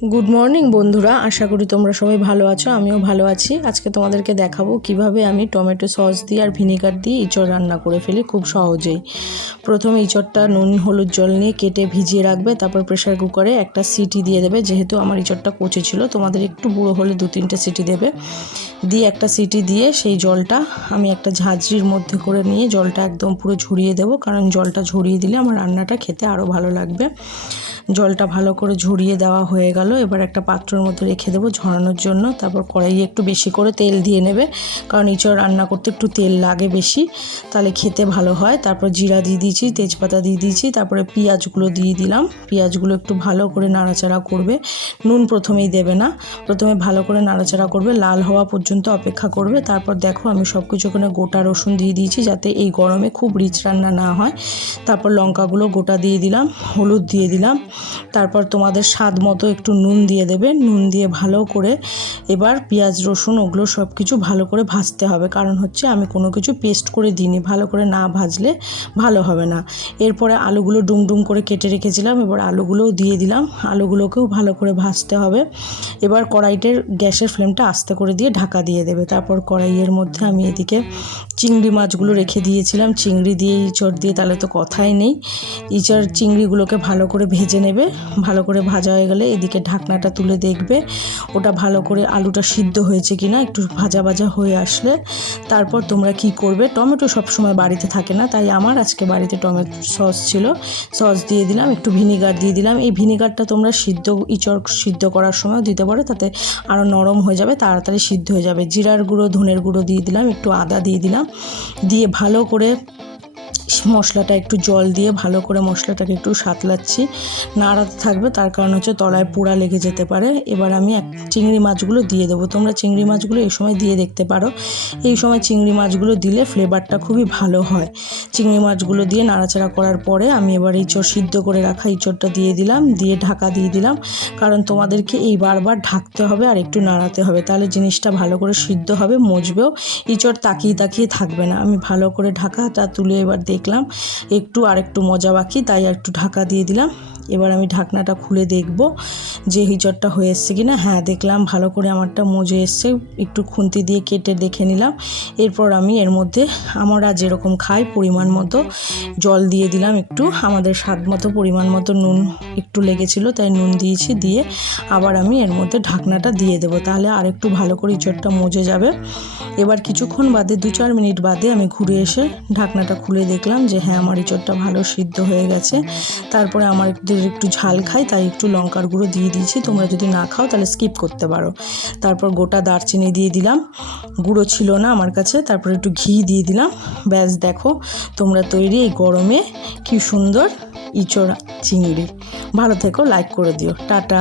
Good morning बंधुरा आशा करी तुम्हारा सबाई भालो आछो आमिओ भालो आछि। आज के तोमादेरके देखाबो किभाबे आमी टमेटो सस दिए और भिनेगार दिए इचड़ रान्ना करे फेली खूब सहजेई। प्रथमे इचड़टा नुन हलुद जल निये केटे भिजिए राखबे, तारपर प्रेसार कुकारे एकटा सीटी दिए देबे। जेहेतु आमार इचड़टा कचि छिलो तोमादेर एकटु बुड़ो होले दु तीनटे सीटी देबे। दिए एकटा सीटी दिए सेई जलटा आमी एकटा झांझरिर मध्य करे निये जलटा एकदम पुरो झरिए देबो, कारण जलटा झरिए दिले आमार रान्नाटा खेते आरो भालो लागबे। जलटा भालो करे झरिए देওয়া হয়ে গেল। এবার একটা পাত্রের মধ্যে রেখে দেবো ঝরানোর জন্য। তারপর কড়াইয়ে একটু বেশি করে তেল দিয়ে নেবে, কারণ ইঁচড় রান্না করতে একটু তেল লাগে বেশি, তাহলে খেতে ভালো হয়। তারপর জিরা দিয়ে দিয়েছি, তেজপাতা দিয়ে দিয়েছি, তারপরে পেঁয়াজগুলো দিয়ে দিলাম। পেঁয়াজগুলো একটু ভালো করে নাড়াচাড়া করবে, নুন প্রথমেই দেবে না, প্রথমে ভালো করে নাড়াচাড়া করবে, লাল হওয়া পর্যন্ত অপেক্ষা করবে। তারপর দেখো আমি সব কিছু ওখানে গোটা রসুন দিয়ে দিয়েছি, যাতে এই গরমে খুব রিচ রান্না না হয়। তারপর লঙ্কাগুলো গোটা দিয়ে দিলাম, হলুদ দিয়ে দিলাম, তারপর তোমাদের স্বাদ মতো একটু নুন দিয়ে দেবে। নুন দিয়ে ভালো করে এবার পেঁয়াজ রসুন ওগুলো সব কিছু ভালো করে ভাজতে হবে, কারণ হচ্ছে আমি কোনো কিছু পেস্ট করে দিইনি, ভালো করে না ভাজলে ভালো হবে না। এরপরে আলুগুলো ডুমডুম করে কেটে রেখেছিলাম, এবার আলুগুলোও দিয়ে দিলাম, আলুগুলোকেও ভালো করে ভাজতে হবে। এবার কড়াইটের গ্যাসের ফ্লেমটা আস্তে করে দিয়ে ঢাকা দিয়ে দেবে। তারপর কড়াইয়ের মধ্যে আমি এদিকে চিংড়ি মাছগুলো রেখে দিয়েছিলাম, চিংড়ি দিয়ে ইঁচড় দিয়ে তাহলে তো কথাই নেই। ইঁচড় চিংড়িগুলোকে ভালো করে ভেজে নেবে। ভালো করে ভাজা হয়ে গেলে এদিকে ঢাকনাটা তুলে দেখবে ওটা ভালো করে আলুটা সিদ্ধ হয়েছে কিনা, একটু ভাজা ভাজা হয়ে আসলে তারপর তোমরা কি করবে। টমেটো সবসময় বাড়িতে থাকে না, তাই আমার আজকে বাড়িতে টমেটো সস ছিল, সস দিয়ে দিলাম, একটু ভিনিগার দিয়ে দিলাম। এই ভিনিগারটা তোমরা ইঁচড় সিদ্ধ করার সময় দিতে পারো, তাতে আরও নরম হয়ে যাবে, তাড়াতাড়ি সিদ্ধ হয়ে যাবে। জিরার গুঁড়ো ধনের গুঁড়ো দিয়ে দিলাম, একটু আদা দিয়ে দিলাম, দিয়ে ভালো করে মশলাটা একটু জল দিয়ে ভালো করে মশলাটাকে একটু সাতলাচ্ছি, নাড়াতে থাকবে, তার কারণ হচ্ছে তলায় পোড়া লেগে যেতে পারে। এবার আমি চিংড়ি মাছগুলো দিয়ে দেবো, তোমরা চিংড়ি মাছগুলো এই সময় দিয়ে দেখতে পারো। এই সময় চিংড়ি মাছগুলো দিলে ফ্লেভারটা খুবই ভালো হয়। চিংড়ি মাছগুলো দিয়ে নাড়াচাড়া করার পরে আমি এবার ইঁচড় সিদ্ধ করে রাখা ইঁচড়টা দিয়ে দিলাম, দিয়ে ঢাকা দিয়ে দিলাম, কারণ তোমাদেরকে এই বারবার ঢাকতে হবে আর একটু নাড়াতে হবে, তাহলে জিনিসটা ভালো করে সিদ্ধ হবে, মজবেও। ইঁচড় তাকিয়ে তাকিয়ে থাকবে না। আমি ভালো করে ঢাকাটা তুলে এবার দেখলাম একটু আর একটু মজা বাকি, তাই আর একটু ঢাকা দিয়ে দিলাম। এবার আমি ঢাকনাটা খুলে দেখব যে ইঁচড়টা হয়ে এসছে কিনা। হ্যাঁ, দেখলাম ভালো করে আমারটা মজে এসছে, একটু খুন্তি দিয়ে কেটে দেখে নিলাম। এরপর আমি এর মধ্যে আমরা যেরকম খাই পরিমাণ মতো জল দিয়ে দিলাম, একটু আমাদের স্বাদ মতো পরিমাণ মতো নুন একটু লেগেছিল তাই নুন দিয়েছি, দিয়ে আবার আমি এর মধ্যে ঢাকনাটা দিয়ে দেবো, তাহলে আর একটু ভালো করে ইঁচড়টা মজে যাবে। এবার কিছুক্ষণ বাদে 2-4 মিনিট বাদে আমি ঘুরে এসে ঢাকনাটা খুলে দেখলাম যে হ্যাঁ, আমার ইঁচড়টা ভালো সিদ্ধ হয়ে গেছে। তারপরে আমার একটু ঝাল খাই তাই একটু লঙ্কার গুঁড়ো দিয়ে দিয়েছি, তোমরা যদি না খাও তাহলে স্কিপ করতে পারো। তারপর গোটা দারচিনি দিয়ে দিলাম, গুঁড়ো ছিল না আমার কাছে, তারপর একটু ঘি দিয়ে দিলাম। ব্যাস, দেখো তোমরা তৈরি এই গরমে কি সুন্দর ইঁচড় চিংড়ি। ভালো থেকো, লাইক করে দিও, টাটা।